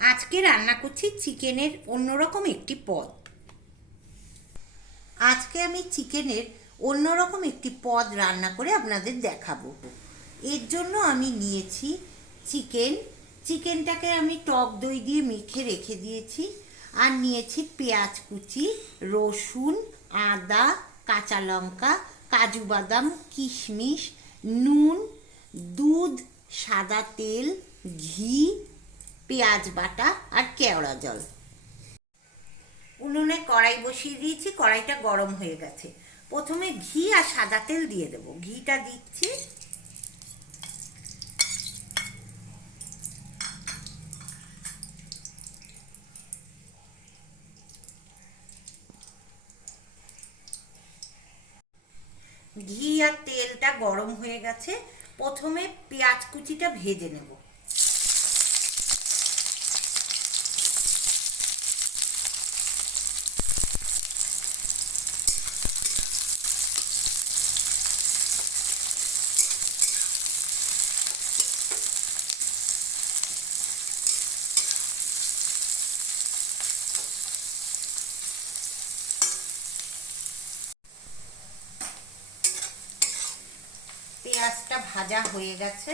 আজকে রান্না করছি চিকেনের অন্যরকম একটি পদ। আজকে আমি চিকেনের অন্যরকম একটি পদ রান্না করে আপনাদের দেখাবো। এর জন্য আমি নিয়েছি চিকেনটাকে আমি টক দই দিয়ে মেখে রেখে দিয়েছি। আর নিয়েছি পেঁয়াজ কুচি, রসুন, আদা, কাঁচা লঙ্কা, কাজু বাদাম, কিশমিশ, নুন, দুধ, সাদা তেল, ঘি, পেঁয়াজ বাটা আর কেওড়া জল। উনুনে কড়াই বসিয়ে দিয়েছি, কড়াইটা গরম হয়ে গেছে। প্রথমে ঘি আর সাদা তেল দিয়ে দেবো। ঘিটা দিচ্ছি, ঘি আর তেলটা গরম হয়ে গেছে। প্রথমে পেঁয়াজ কুচিটা ভেজে নেব। পেঁয়াজটা ভাজা হয়ে গেছে,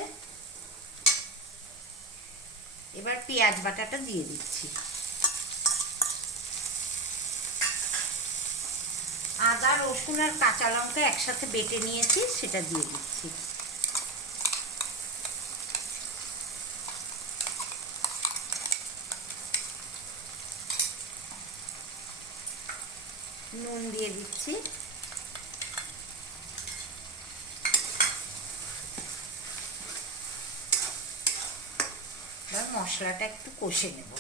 এবার পেঁয়াজ বাটাটা দিয়ে দিচ্ছি। আদা, রসুন আর কাঁচা লঙ্কা একসাথে বেটে নিয়েছি, সেটা দিয়ে দিচ্ছি। নুন দিয়ে দিচ্ছি। এবার মশলাটা একটু কষে নেব।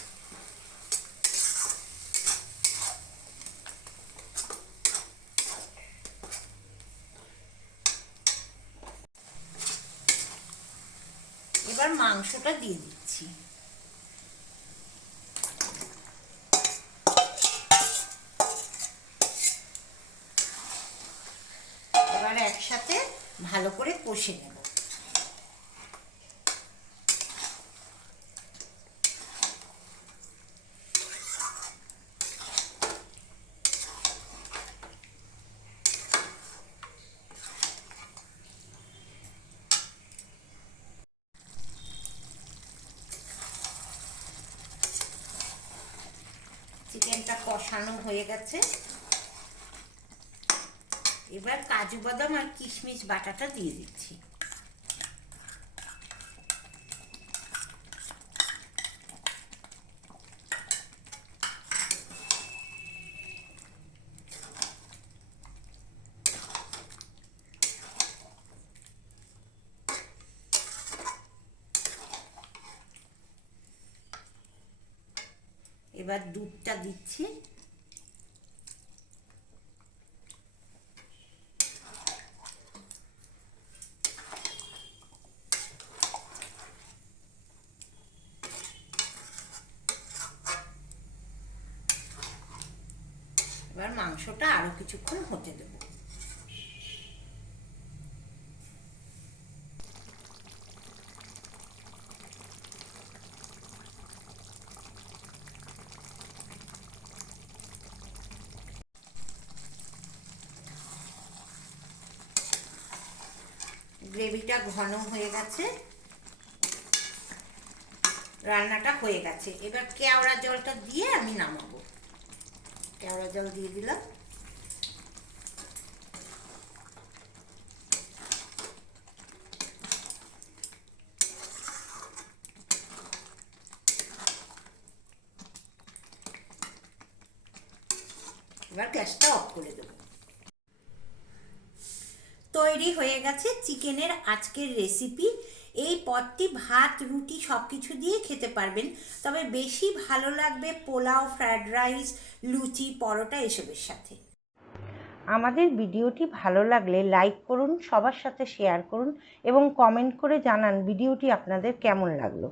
এবার মাংসটা দিয়ে দিচ্ছি। এবার একসাথে ভালো করে কষে নেব। চিকেনটা কষানো হয়ে গেছে, এবার কাজু বাদাম আর কিশমিশ বাটাটা দিয়ে দিচ্ছি। এবার দুধটা দিচ্ছি। এবার মাংসটা আরো কিছুক্ষণ হতে দেব। গ্রেভিটা ঘন হয়ে গেছে, রান্নাটা হয়ে গেছে। এবার কেওড়া জলটা দিয়ে আমি নামাবো। কেওড়া জল দিয়ে দিলাম। এবার গ্যাসটা অফ করে দেবো। তৈরি হয়ে গেছে চিকেনের আজকের রেসিপি। এই পদটি ভাত, রুটি সব কিছু দিয়ে খেতে পারবেন, তবে বেশি ভালো লাগবে পোলাও, ফ্রায়েড রাইস, লুচি, পরোটা এসবের সাথে। আমাদের ভিডিওটি ভালো লাগলে লাইক করুন, সবার সাথে শেয়ার করুন এবং কমেন্ট করে জানান ভিডিওটি আপনাদের কেমন লাগলো।